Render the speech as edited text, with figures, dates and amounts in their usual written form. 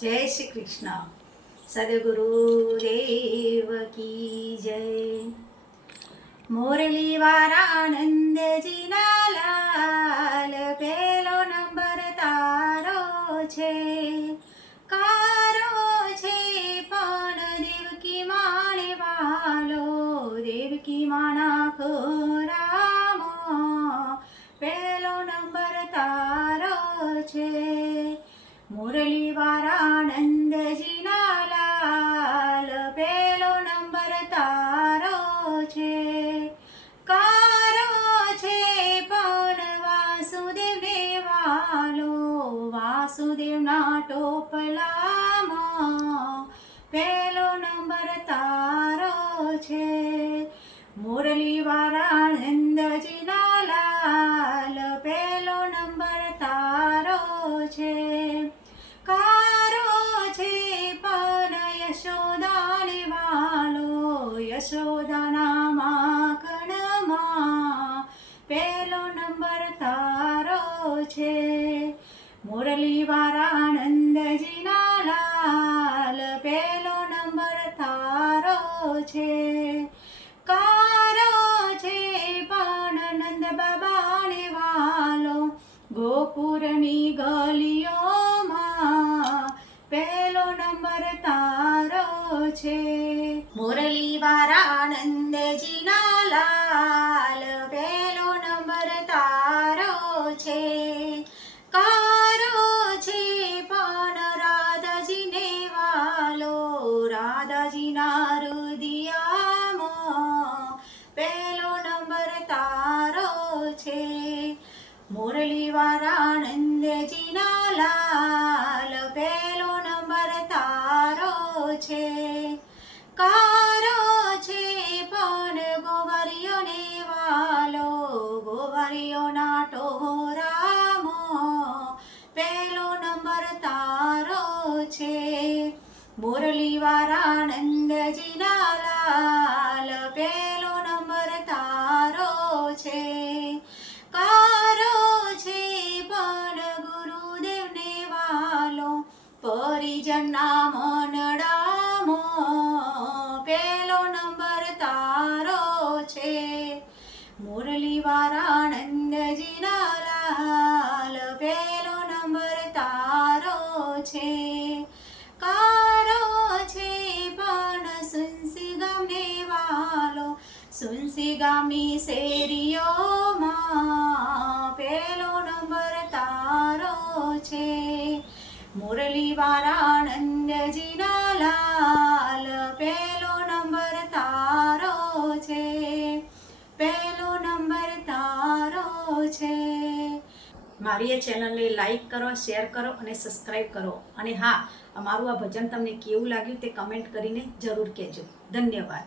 जय श्री कृष्ण। सद्गुरुदेव की जय। मुरली वारा आनंद जी ना लाल, पेलो नंबर तारो छे, कारो छे पण देवकी माने वालो, देवकी माना खोरामो पेलो नंबर तारो छे। मुरली वारा आनंद जी ना लाल, पेलो नंबर तारो छे, कारो छे पण वासुदेव ने वालो, वासुदेव ना टोपलामां पेलो नंबर तारो छे। मुरली वारा आनंद जी ना लाल, पेलो नंबर तारो छे, कारो छे पण यशोदाने वालो, यशोदाना माखणमां पेलो नंबर तारो छे। मुरली वारा आनंद जी ना लाल, पेलो नंबर तारो छे, कारो छे पण नंद बाबाने वालो, गोकुळनी गलीओमां पेलो नंबर तारो छे। मुरली वारा आनंद जी ना लाल, पेलो नंबर तारो छे, कारो छे पण राधाजी ने वालो, राधाजी ना हृदयामां पेलो नंबर तारो छे। मुरली वारा आनंद जी ना लाल, पेलो नंबर तारो छे, कारो छे पण गोवारियो ने वालो, गोवारियो ना टोरामां पेलो नंबर तारो छे। मुरली वारा आनंद जी ना लाल, पेलो नंबर तारो छे, कारो छे पण गुरुदेव ने वालो, परिजन ना मनडामां पेलो नंबर तारो छे। मुरली वारा आनंद जी ना लाल, पेलो नंबर तारो छे, कारो छे पण सुनसी गामने वालो, सुनसी गामनी शेरीओमां पेलो नंबर तारो छे। मुरली वारा आनंद जी ना लाल, पेलो नंबर तारो छे, पेलो नंबर तारो छे। મારી એ ચેનલને લાઈક કરો, શેર કરો અને સબસ્ક્રાઈબ કરો. અને હા, અમારું આ ભજન તમને કેવું લાગ્યું તે કમેન્ટ કરીને જરૂર કહેજો. ધન્યવાદ.